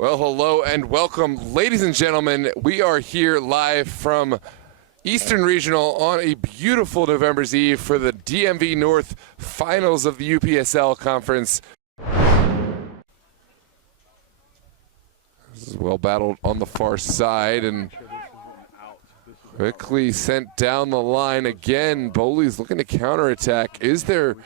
Well, hello and welcome, ladies and gentlemen. We are here live from Eastern Regional on a beautiful November's Eve for the DMV North Finals of the UPSL Conference. This is well battled on the far side and quickly sent down the line again. Bowleys looking to counterattack. Is there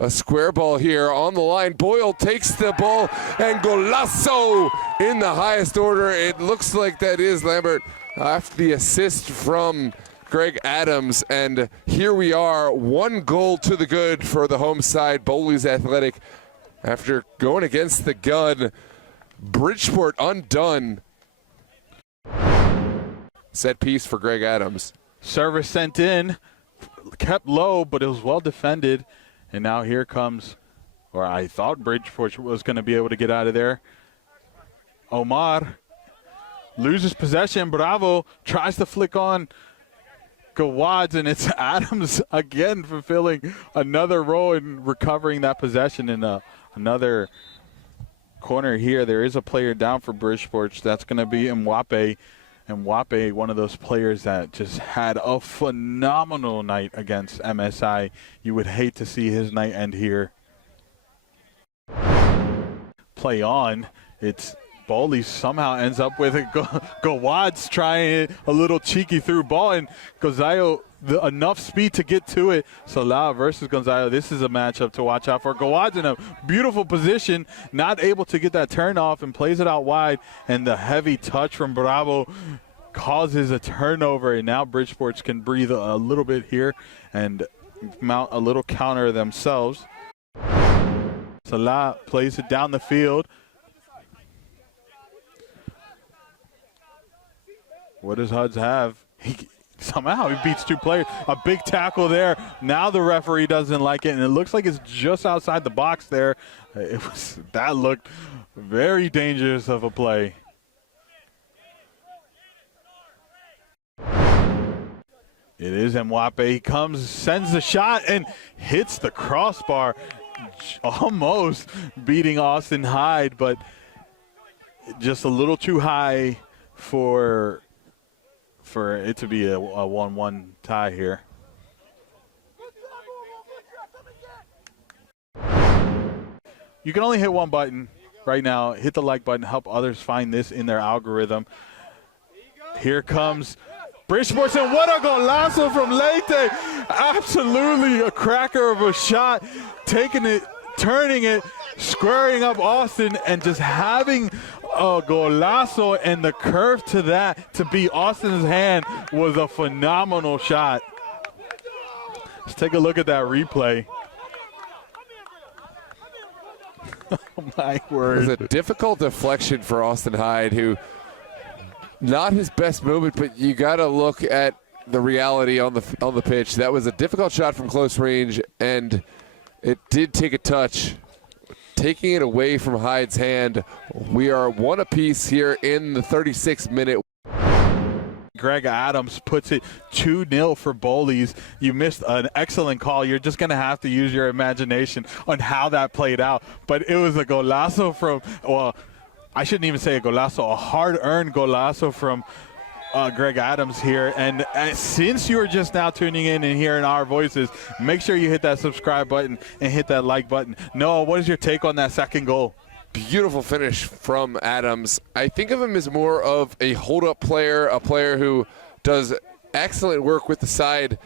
a square ball here on the line? Boyle takes the ball and golazo in the highest order. It looks like that is Lambert after the assist from Greg Adams. And here we are, 1 goal to the good for the home side, Bowleys Athletic. After going against the gun, BridgeSports undone. Set piece for Greg Adams. Service sent in, kept low, but it was well defended. And now here comes, or I thought BridgeSports was going to be able to get out of there. Omar loses possession. Bravo tries to flick on Gawads, and it's Adams again fulfilling another role in recovering that possession in another corner here. There is a player down for BridgeSports. That's going to be Mwape. And Mwape, one of those players that just had a phenomenal night against MSI. You would hate to see his night end here. Play on. It's Bowleys somehow ends up with it. Gawad's trying a little cheeky through ball, and Gonzalo enough speed to get to it. Salah versus Gonzalo. This is a matchup to watch out for. Gawad's in a beautiful position, not able to get that turn off, and plays it out wide. And the heavy touch from Bravo causes a turnover, and now BridgeSports can breathe a little bit here and mount a little counter themselves. Salah plays it down the field. What does Huds have? Somehow he beats 2 players. A big tackle there. Now the referee doesn't like it, and it looks like it's just outside the box there. That looked very dangerous of a play. It is Mwape. He comes, sends the shot, and hits the crossbar, almost beating Austin Hyde, but just a little too high for it to be a 1-1 tie here. You can only hit one button right now. Hit the like button. Help others find this in their algorithm. Here comes BridgeSports, and what a golazo from Leite. Absolutely a cracker of a shot. Taking it, turning it, squaring up Austin, and just having a golazo, and the curve to that to be Austin's hand was a phenomenal shot. Let's take a look at that replay. Oh my word. It was a difficult deflection for Austin Hyde, who not his best movement, but you got to look at the reality on the pitch. That was a difficult shot from close range, and it did take a touch. Taking it away from Hyde's hand. We are 1 apiece here in the 36th minute. Greg Adams puts it 2-0 for Bowleys. You missed an excellent call. You're just going to have to use your imagination on how that played out. But it was a golazo from, well, I shouldn't even say a golazo, a hard-earned golazo from Greg Adams here. And since you are just now tuning in and hearing our voices, make sure you hit that subscribe button and hit that like button. Noah, what is your take on that second goal? Beautiful finish from Adams. I think of him as more of a hold-up player, a player who does excellent work with the side.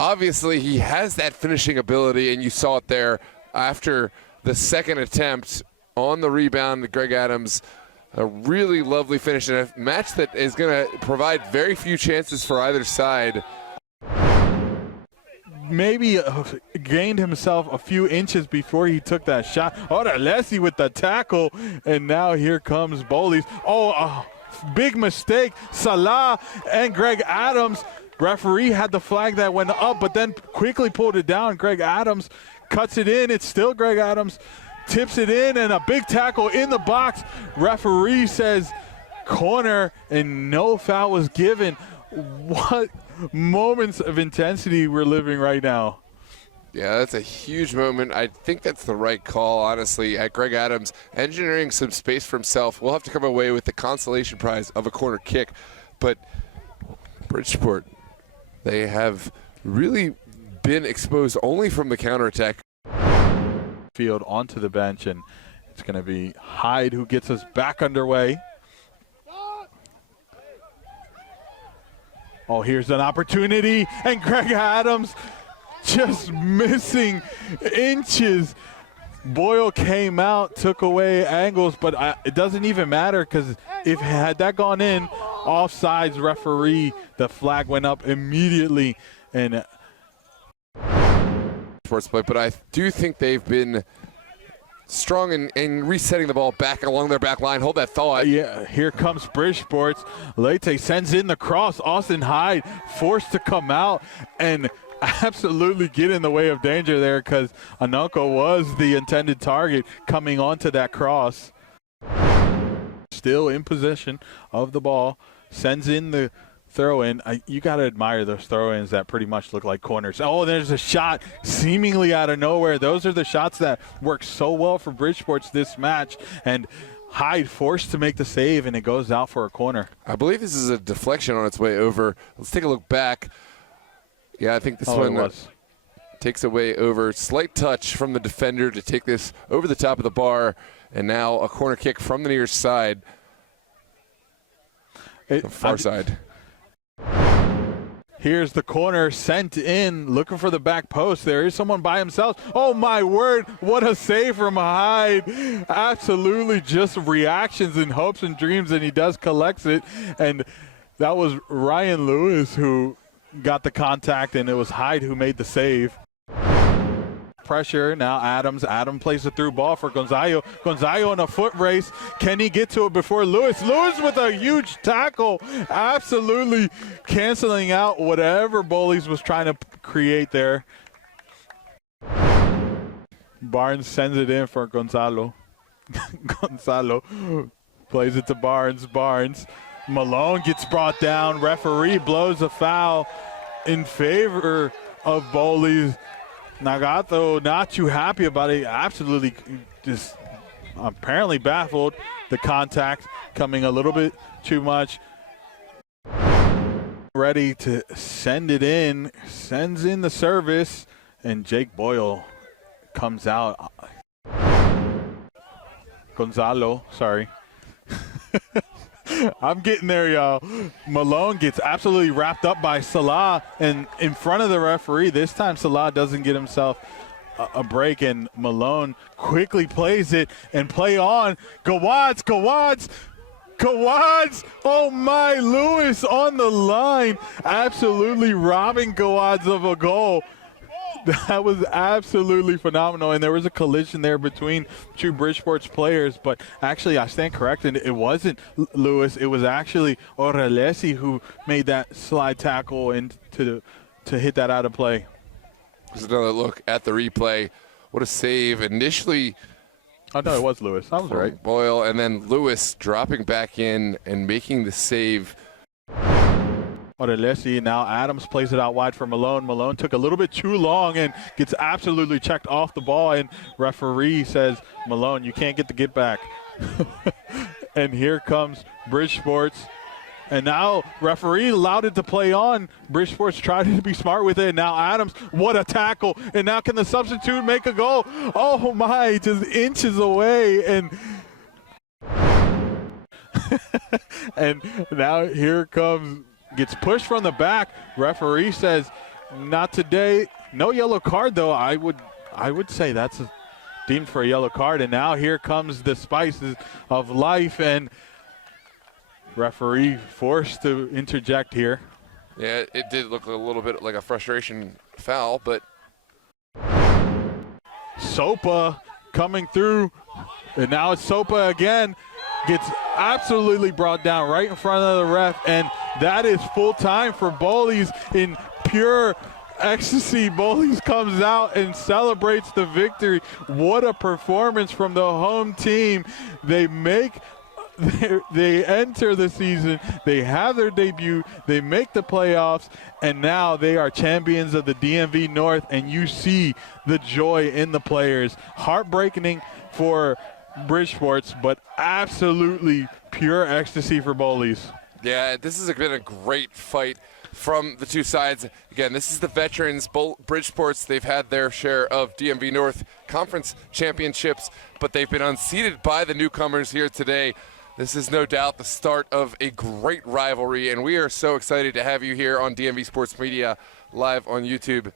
Obviously, he has that finishing ability, and you saw it there after the second attempt on the rebound. Greg Adams, a really lovely finish in a match that is going to provide very few chances for either side. Maybe gained himself a few inches before he took that shot. Oh, Alessi with the tackle, and now here comes Bowleys. Oh, big mistake. Salah and Greg Adams. Referee had the flag that went up, but then quickly pulled it down. Greg Adams cuts it in. It's still Greg Adams. Tips it in, and a big tackle in the box. Referee says corner, and no foul was given. What moments of intensity we're living right now. Yeah, that's a huge moment. I think that's the right call, honestly. At Greg Adams, engineering some space for himself. We'll have to come away with the consolation prize of a corner kick. But Bridgeport, they have really been exposed only from the counterattack. Field onto the bench, and it's going to be Hyde who gets us back underway. Oh, here's an opportunity, and Greg Adams just missing inches. Boyle came out, took away angles, but it doesn't even matter because if had that gone in, offsides referee, the flag went up immediately. And sports play, but I do think they've been strong in resetting the ball back along their back line. Hold that thought. Yeah, here comes BridgeSports. Leite sends in the cross. Austin Hyde forced to come out and absolutely get in the way of danger there because Anoko was the intended target coming onto that cross. Still in possession of the ball, sends in the throw-in. You got to admire those throw-ins that pretty much look like corners. Oh, there's a shot seemingly out of nowhere. Those are the shots that work so well for BridgeSports this match. And Hyde forced to make the save, and it goes out for a corner. I believe this is a deflection on its way over. Let's take a look back. Yeah, I think this one takes away over. Slight touch from the defender to take this over the top of the bar, and now a corner kick from the near side, far side. Here's the corner sent in, looking for the back post. There is someone by himself. Oh, my word. What a save from Hyde. Absolutely just reactions and hopes and dreams, and he does collects it. And that was Ryan Lewis who got the contact, and it was Hyde who made the save. Pressure, now Adams plays the through ball for Gonzalo. Gonzalo in a foot race. Can he get to it before Lewis? Lewis with a huge tackle, absolutely canceling out whatever Bowleys was trying to create there. Barnes sends it in for Gonzalo. Gonzalo plays it to Barnes. Malone gets brought down. Referee blows a foul in favor of Bowleys. Nagato not too happy about it. Absolutely just apparently baffled. The contact coming a little bit too much. Ready to send it in. Sends in the service. And Jake Boyle comes out. Gonzalo, sorry. I'm getting there, y'all. Malone gets absolutely wrapped up by Salah and in front of the referee. This time Salah doesn't get himself a break, and Malone quickly plays it and play on. Gawadz. Oh my, Lewis on the line. Absolutely robbing Gawadz of a goal. That was absolutely phenomenal, and there was a collision there between two BridgeSports players, but actually I stand corrected. It wasn't Lewis. It was actually Orelesi who made that slide tackle and to hit that out of play. There's another look at the replay. What a save. Initially, oh, no, it was Lewis. I was right. Boyle, and then Lewis dropping back in and making the save. Orelesi, now Adams plays it out wide for Malone. Malone took a little bit too long and gets absolutely checked off the ball, and referee says, Malone, you can't get back. And here comes BridgeSports. And now referee allowed it to play on. BridgeSports tried to be smart with it. Now Adams, what a tackle. And now can the substitute make a goal? Oh my, just inches away. And now here comes, gets pushed from the back. Referee says, not today. No yellow card though. I would say that's deemed for a yellow card. And now here comes the spices of life, and referee forced to interject here. Yeah, it did look a little bit like a frustration foul, but Sopa coming through, and now it's Sopa again. Gets absolutely brought down right in front of the ref, and that is full time for Bowleys in pure ecstasy. Bowleys comes out and celebrates the victory. What a performance from the home team. They make they enter the season, they have their debut, they make the playoffs, and now they are champions of the DMV North, and you see the joy in the players. Heartbreaking for BridgeSports, but absolutely pure ecstasy for Bowleys. Yeah, this has been a great fight from the two sides. Again, this is the veterans. BridgeSports, they've had their share of DMV North Conference championships, but they've been unseated by the newcomers here today. This is no doubt the start of a great rivalry, and we are so excited to have you here on DMV Sports Media live on YouTube.